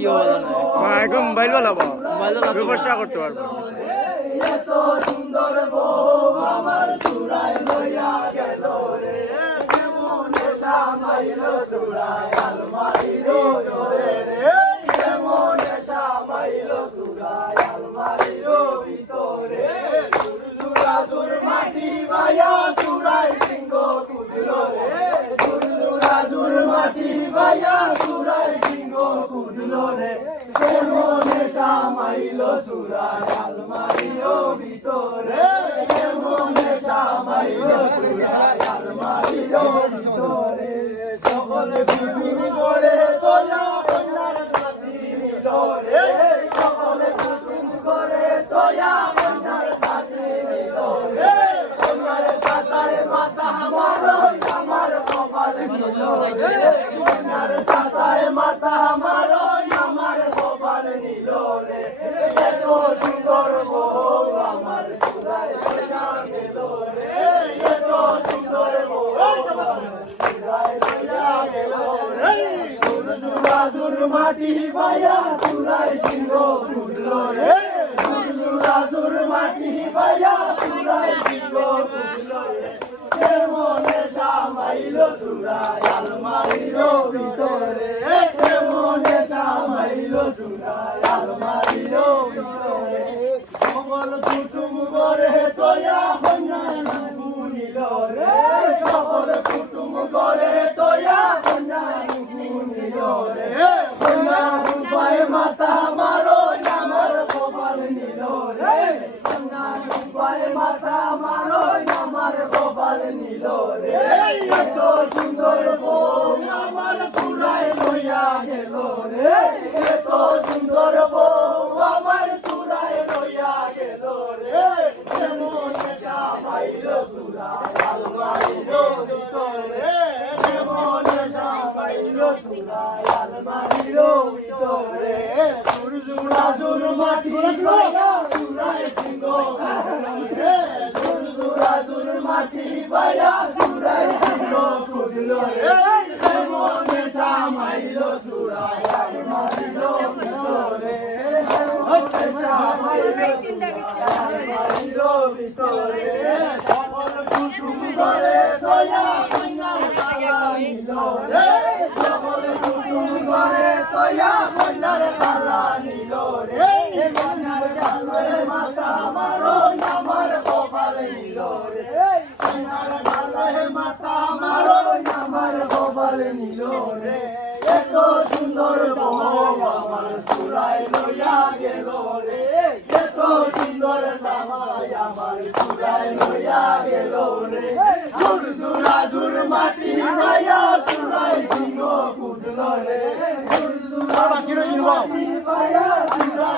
ইয়ে হবে না একদম মোবাইল ভালো মোবাইল ব্যবস্থা করতে পারবো এত সুন্দর বউ আমার চূড়ায় লইয়া গেল রে কেমন নেশা মাইল চূড়ায় আলমারির ভিতরে রে কেমন নেশা মাইল চূড়ায় আলমারির ভিতরে দুর মাটি ভাইয়া চূড়ায় সিংহ কুদল রে দুর মাটি ভাইয়া চূড়ায় সিংহ কুদল রে কেমন নেশা মাইল চূড়ায় আলমারির ভিতরে কেমন নেশা মাইল চূড়ায় আলমারির ভিতরে সকল বিভিন্ন করে তোয়া কন্যার সাথী নিল রে সকল সুসুম করে তোয়া কন্যার সাথী নিল রে কন্যার সাসার মাথা মারো আমার কপাল নিল রে কন্যার সাসার মাথা মারো আমার কপাল নিল রে এত সুন্দর বউ আমার চূড়ায় লইয়া গেল রে এত সুন্দর বউ আমার চূড়ায় লইয়া গেল রে দুর মাটি ভাইয়া চূড়ায় সিংহ কুদল রে দুর মাটি ভাইয়া চূড়ায় সিংহ কুদল রে কেমন নেশা মাইল চূড়ায় আলমারির ভিতরে কেমন নেশা মাইল চূড়ায় আলমারির ভিতরে সকল কুটুম করে তোয়া কন্যা নিল রে সকল কুটুম করে তোয়া কন্যা নিল রে কন্যা রূপায় মাথা মারো আমার কপাল নিল রে কন্যা রূপায় মাথা মারো আমার কপাল নিল রে এত সুন্দর বউ আমার চূড়ায় লইয়া গেল রে এত সুন্দর বউ আমার চূড়ায় লইয়া গেল রে কেমন নেশা মাইল চূড়ায় আলমারির ভিতরে কেমন নেশা মাইল চূড়ায় আলমারির ভিতরে দুর মাটি ভাইয়া চূড়ায় সিংহ রে দুর মাটি ভাইয়া চূড়ায় সিংহ কুদল রে কেমন নেশা মাইল চূড়ায় আলমারির ভিতরে নেশা মাইল আলমারির ভিতরে সকল কুটুম করে তোয়া কন্যার খালা নিল রে সকল কুটুম করে তোয়া কন্যার খালা নিল রে কন্যার গালে মাথা মারো আমার কপাল নিল রে কন্যার গালে মাথা মারো আমার কপাল নিল রে এত সুন্দর বউ আমার চূড়ায় লইয়া গেল রে এত সুন্দর জামাই আমার চূড়ায় লইয়া গেল রে দুর মাটি ভাইয়া চূড়ায় সিংহ কুদল রে মাটি ভাইয়া চূড়ায়